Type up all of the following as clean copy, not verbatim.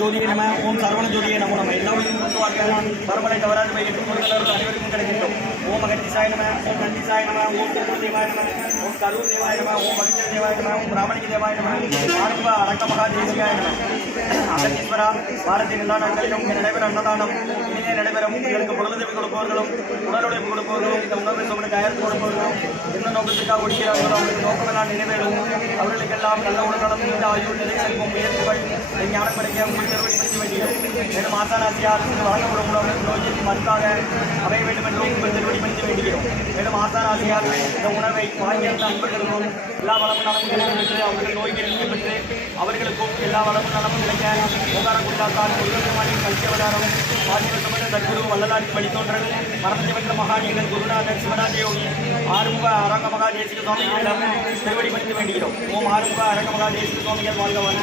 ஜோதியே நம ஓம் சரவண ஜோதியே நமோ நம எல்லா பரமலை தவறாது அனைவருக்கும் கிடைக்கின்றோம். ஓம் அகத்திசாய நம ஓம் நந்திசாய நம ஓம் திருப்பூர் தேவாய நம ஓம் கரூர் தேவாய நம ஓம் பவித்திர தேவாய நம ஓம் பிராமணிக தேவாய நம ஆரம்ப அடக்க மகா தேசியாய நம. அகத்தீஸ்வரா வாரத்தின் எல்லா நாட்களிலும் இங்கே நடைபெறும் அன்னதானம் இனிதே நடைபெறும். உங்களுக்கு பொருளுதவி கொடுப்பவர்களும் உடலுழைப்பு கொடுப்பவர்களும் இந்த உணவை சுமந்து தயாரித்து கொடுப்பவர்களும் என்ன நோக்கத்திற்காக கொடுக்கிறார்களோ அவர்களுக்கு நோக்கமெல்லாம் நிறைவேறும். அவர்களுக்கெல்லாம் நல்ல உடல்நலம் நீண்ட ஆயுள் நிலை செல்வம் முயற்சிகள் ஞானம் கிடைக்க உங்கள் வேண்டியது. மேலும் ஆசானாசியார் வழங்கப்படும் உணவு நோய்க்கு மருந்தாக அமைய வேண்டும் என்று உங்கள் திருவடி பணித்து வேண்டுகிறோம். மேலும் ஆசானாசியார் இந்த உணவை வாங்கியிருந்த அன்பர்களுக்கும் எல்லா வளமும் நலமும் கிடைக்க பெற்று அவர்கள் நோய்கள் நீங்க பெற்று அவர்களுக்கும் எல்லா வளமும் நலமும் கிடைக்க ஓகார குண்டாக்கால் முருகமானி கல்வியவதாரம் ஆதிவ சுமந்த தற்குரு வள்ளலாட்சி வழித்தோன்றல் மரணமற்ற மகானிகள் குருநாதர் சிவராஜ யோகி ஆறுமுக அரங்க மகா தேசிக சுவாமிகளிடம் திருவடி பணித்து வேண்டுகிறோம். ஓம் ஆறுமுக அரங்க மகா தேசிக சுவாமிகள் வாழ்க வாழ்க.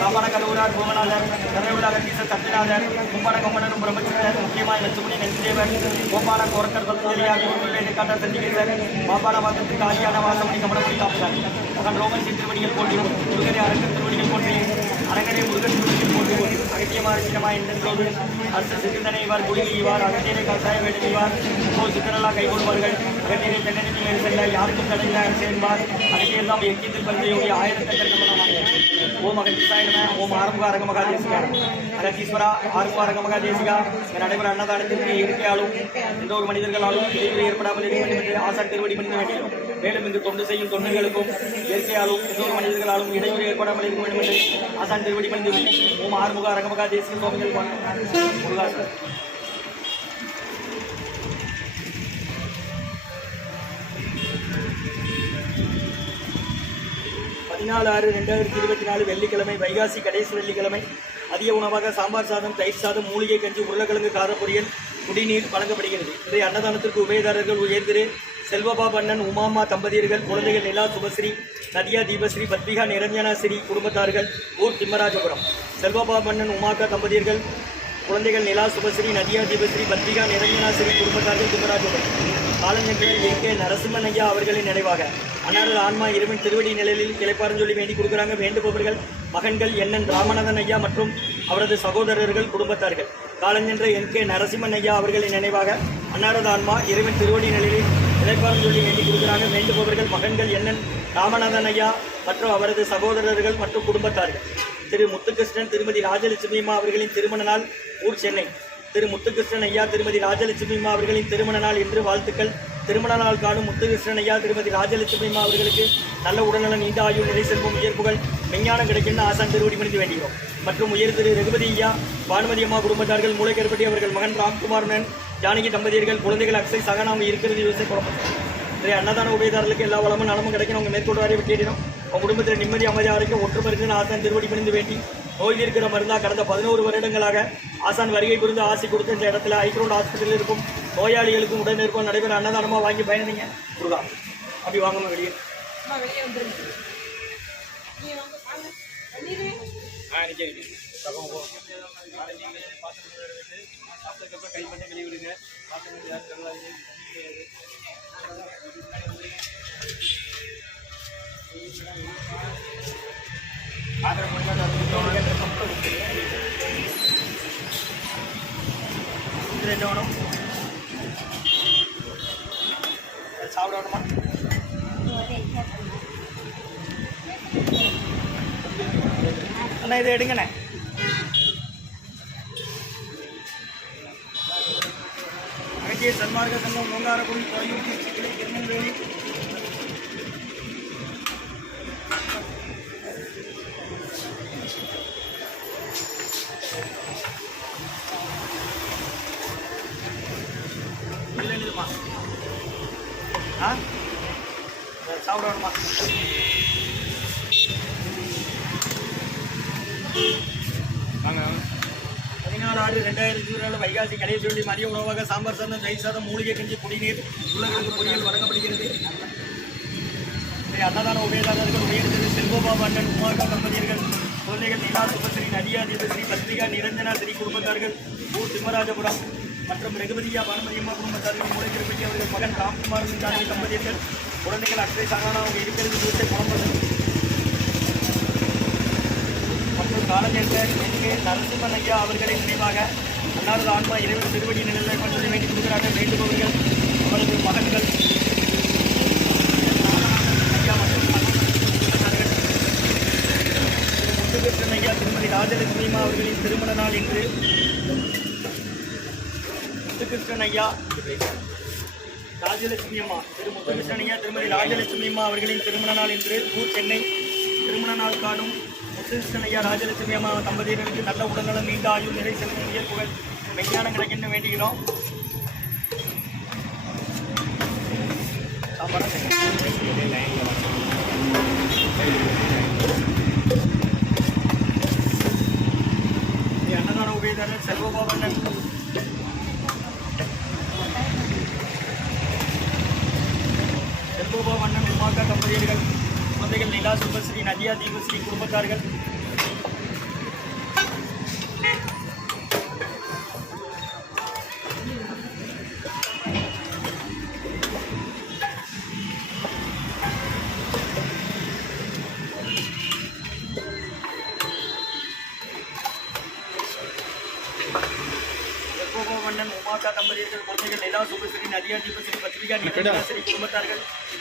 காமன கருவூரார் கோமநாதர் கரையுள்ள அகத்தீசர் தத்திநாதர் கும்பன கொம்பனரும் பிரம்மச்சந்தர் முக்கியமாய் லட்சுமணி நெஞ்சுதேவர் கோபால கோரக்கர் பல்வேரியார் குருவேலை காட்ட சந்திகேசர் பாபான வாசத்துக்கு ஆரியான வாசமணி கமலமணி காப்பார் மகன் ரோமன் திருவடிகள் போட்டி முருகனை அரங்கன் திருவடிகள் போட்டி அரங்கனை முருகன் திருவடிகள் போட்டி அகத்தியமார் சின்னமாய் என்றோடு அரசு சிறுந்தனைவார் குடிகைவார் அகத்தியரை கசாய வேண்டுவார் இப்போ சித்தரெல்லாம் கைகொள்வார்கள் அகத்தியரை தென்னநிதி மேல் செல்ல யாருக்கும் தடையில்லை சேர்ந்தார் அகத்தியெல்லாம் எக்கியத்தில் பல்வேறு ஆயிரத்தெட்டு. ஓம் அகத்தீசாய நம ஓம் ஆறுமுக அரங்க மகா தேசிகா அகத்தீஸ்வரா ஆறுமுக அரங்க மகா தேசிகா நடைபெறும் அன்னதானத்திற்கு இயற்கையாலும் எந்த ஒரு மனிதர்களாலும் இடைவெளி ஏற்படாமல் இருக்க வேண்டும் என்று ஆசான் திருவடி பணிந்து வேண்டியும். மேலும் இங்கு தொண்டு செய்யும் தொண்டுகளுக்கும் இயற்கையாலும் எந்த ஒரு மனிதர்களாலும் இடைவெளி ஏற்படாமல் இருக்க வேண்டும் என்று ஆசான் திருவடி பணிந்து வேண்டியும். ஓம் ஆறுமுக அரங்க மகா தேசிக சுவாமிகள் முருகாசர். 14/6/2024 வெள்ளிக்கிழமை வைகாசி கடைசி வெள்ளிக்கிழமை அதிக உணவாக சாம்பார் சாதம், தயிர் சாதம், மூலிகை கஞ்சி, உருளைக்கிழங்கு கார பொரியல், குடிநீர் வழங்கப்படுகிறது. இதை அன்னதானத்திற்கு உபயதாரர்கள் உயர்திரு செல்வபாபண்ணன் உமாமா தம்பதியர்கள், குழந்தைகள் நிலா சுபஸ்ரீ, நதியா தீபஸ்ரீ, பத்மிகா நிரஞ்சனா ஸ்ரீ குடும்பத்தார்கள், ஊர் திம்மராஜபுரம். செல்வபாபண்ணன் உமாக்கா தம்பதியர்கள், குழந்தைகள் நிலா சுபஸ்ரீ, நதியா தீபஸ்ரீ, பத்மிகா நிரஞ்சனா ஸ்ரீ குடும்பத்தார்கள், திம்மராஜபுரம். காலஞ்சென்ற எங்கே நரசிம்மன் ஐயா அவர்களின் நினைவாக அன்னாரது ஆன்மா இறைவன் திருவடி நிலையில் கிளைப்பாரஞ்சொல்லி வேண்டி கொடுக்குறாங்க. வேண்டுபவர்கள் மகன்கள் என்என் ராமநாதன் ஐயா மற்றும் அவரது சகோதரர்கள், குடும்பத்தார்கள். காலஞ்சென்ற எங்கே நரசிம்மன் ஐயா அவர்களின் நினைவாக அன்னாரது ஆன்மா இறைவன் திருவடி நிலையில் கிளைப்பாரஞ்சொல்லி வேண்டி கொடுக்குறாங்க. வேண்டுபவர்கள் மகன்கள் என்என் ராமநாதன் ஐயா மற்றும் அவரது சகோதரர்கள் மற்றும் குடும்பத்தார்கள். திரு முத்துகிருஷ்ணன் திருமதி ராஜலட்சுமியம்மா அவர்களின் திருமண நாள், ஊர் சென்னை. திரு முத்துகிருஷ்ணன் ஐயா திருமதி ராஜலட்சுமியம்மா அவர்களின் திருமண நாள் என்று வாழ்த்துக்கள். திருமண நாள் காணும் முத்துகிருஷ்ணன் ஐயா திருமதி ராஜலட்சுமியம்மா அவர்களுக்கு நல்ல உடல்நலம், நீண்ட ஆயுள், நிலை செல்வம், உயர்ப்புகள், விஞ்ஞானம் கிடைக்கின்ற ஆசான் திருவடி பணிந்து வேண்டுகிறோம். மற்றும் உயர் திரு ரகுபதி ஐயா, பானுமதி அம்மா குடும்பத்தார்கள், மூளைக்கருப்பட்டி அவர்கள் மகன் ராம்குமாரன், ஜானகி தம்பதியர்கள், குழந்தைகள் அக்ஷய் சகனாம இருக்கிறது யோசனை குழப்பம். அன்னதான உபயதாரர்களுக்கு எல்லா வளமும் நலமும் கிடைக்கணும். அவங்க மேற்கொண்டு வரைய கேட்டினோம். உங்கள் குடும்பத்தில் நிம்மதி அமைதியாக வரைக்கும் ஒற்றுமை இருக்குன்னு ஆசான் திருவடி பணிந்து வேண்டி நோயில் இருக்கிற மருந்தா கடந்த 11 வருடங்களாக ஆசான் வருகை புரிந்து ஆசை கொடுத்த இந்த இடத்துல ஐக்ரௌண்ட் ஹாஸ்பிட்டலில் இருக்கும் நோயாளிகளுக்கும் உடனிருப்போம் நடைபெற அன்னதானமாக வாங்கி பயணிங்க. முருகா அப்படி வாங்கம்மா வெளியே கை பண்ணி வெளியே விடுங்க. சாப்பிடணுமா? அண்ணா இதை எடுங்கண்ணே. அகத்திய சன்மார்க்க சங்கம் ஓங்காரக்குடி திருநெல்வேலி சாப்பிடணுமா? 14/6/2024 வைகாசி கடைசி வெள்ளி மதிய உணவாக சாம்பார் சாதம், தயிர் சாதம், மூலிகை கஞ்சி, குடிநீர், உருளைக்கிழங்கு பொரியல் வழங்கப்படுகிறது. அன்னதான உபயதாரர்கள் உயர்ந்தது செல்வ செல்வபாபா அண்ணன் உமாகா தம்பதியர்கள் குழந்தைகள் நீலா சுபஸ்ரீ நதியா தேவஸ்ரீ பத்ரிகா நிரஞ்சனா ஸ்ரீ குடும்பத்தார்கள் ஊர் சிம்மராஜபுரம் மற்றும் ரகுபதியா பானுமதியம்மா குடும்பத்தார்கள் மூளைத்திருப்பதி அவர்கள் மகன் ராம்குமார் ஜானகி தம்பதியர்கள் குழந்தைகள் அக்ஷய் சகானா அவங்க இருக்கிறது வீட்டை குழம்பு மற்றும் காலஞ்சேர்ந்த என்கே நரசிம்மன் ஐயா அவர்களின் நினைவாக அன்னாரது ஆன்மா இறைவன் திருவடி நிலையை கொண்டு வேண்டி கொடுக்கிறாங்க வேண்டுபவர்கள் அவரது மகன்கள் ஐயா மற்றும் முத்துகிருஷ்ணன் ஐயா திருமதி ராஜலட்சுமிமா அவர்களின் திருமண நாள் இன்று முத்துகிருஷ்ணன் ஐயா ராஜலட்சுமி அம்மா திரு முத்துகிருஷ்ணன் ஐயா திருமதி ராஜலட்சுமி அம்மா அவர்களின் திருமண நாள் இன்று ஊர் சென்னை திருமண நாள் காணும் முத்துகிருஷ்ணன் ஐயா ராஜலட்சுமி அம்மா தம்பதியினருக்கு நல்ல உடல்நலம் நீண்ட ஆயுள் நிறை செல்வம் இயல்புகள் மெய்ஞானம் கிடைக்கணும்னு வேண்டுகிறோம். அன்னதான உபயதாரர் செல்வபாபண்ணன் செல்வபாபண்ணன் உமாக்கா தம்பதியர்கள் குழந்தைகள் நிலா சுபஸ்ரீ நதியா தீபஸ்ரீ குடும்பத்தார்கள் செல்வபாபண்ணன் உமாக்கா தம்பதியர்கள் குழந்தைகள் நிலா சுபஸ்ரீ நதியா தீபஸ்ரீ பத்ரிகா நிரஞ்சனா ஸ்ரீ குடும்பத்தார்கள்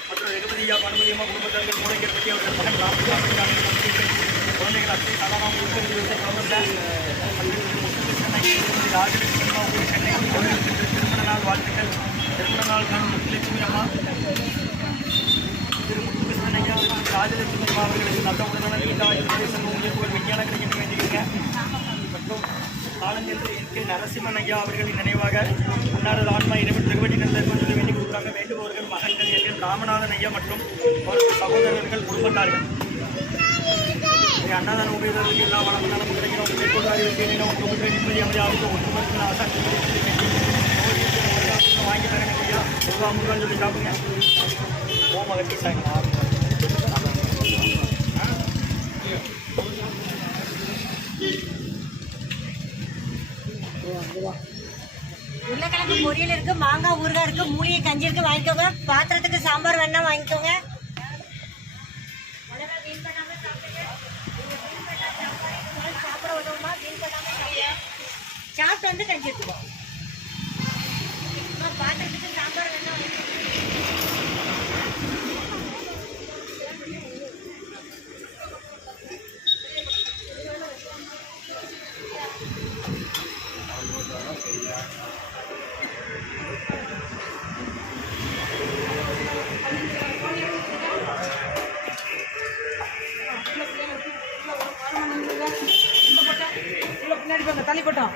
மற்றும் ரகுபதியா பானுமதியம்மா குடும்பத்தார்கள் மூளைக்கர் பற்றி அவர்கள் மகன் ராம்குமார் குழந்தைகள் அக்ஷய் சகானா இருக்கிறது வீட்டை குழந்தை ராஜலட்சுமி அம்மா ஊர் சென்னை திருமண நாள் வாழ்த்துக்கள். திருமண நாள் காணும் முத்துலட்சுமி அம்மா திரு முத்துகிருஷ்ணன் ஐயா ராஜலட்சுமி அம்மா அவர்களுக்கு நல்ல உடனே உயர்வுகள் விஞ்ஞான கிடைக்க வேண்டியிருங்க. மற்றும் காலஞ்சென்று என்கே நரசிம்மன் ஐயா அவர்களின் நினைவாக அன்னாரது ஆன்மா இறைவன் திருவடி நல்ல சொல்லி வேண்டி கொடுத்தாங்க வேண்டுபவர்கள் மகன்கள் என்கிற ராமநாதன் ஐயா மற்றும் அவரது சகோதரர்கள் குடும்பத்தார்கள். அன்னதான உபயோகர்களுக்கு எல்லா வளமும் நலம் கிடைக்கிறோம். மேற்கொள்ளாரி வைக்கிறேன் உங்கள் நிம்மதி அமைதியாக ஒற்றுமொத்த ஆசான் வாங்கி தரேன் ஐயா முருகான்னு சொல்லி சாப்பிடுங்க. ஓம் அகட்டி சாய்க்கலாம். உருளைக்கிழங்கு பொரியல் இருக்கு, மாங்காய் ஊறுகாய் இருக்கு, மூலிகை கஞ்சி இருக்கு, வாங்கிக்கோங்க. பாத்திரத்துக்கு சாம்பார் வேணா வாங்கிக்கோங்க. சாப்பிட்டு வந்து கஞ்சி எடுத்துக்கோ. பாத்திரத்துக்கு சாம்பார் வேணா பின்னாடி தள்ளி போட்டோம்.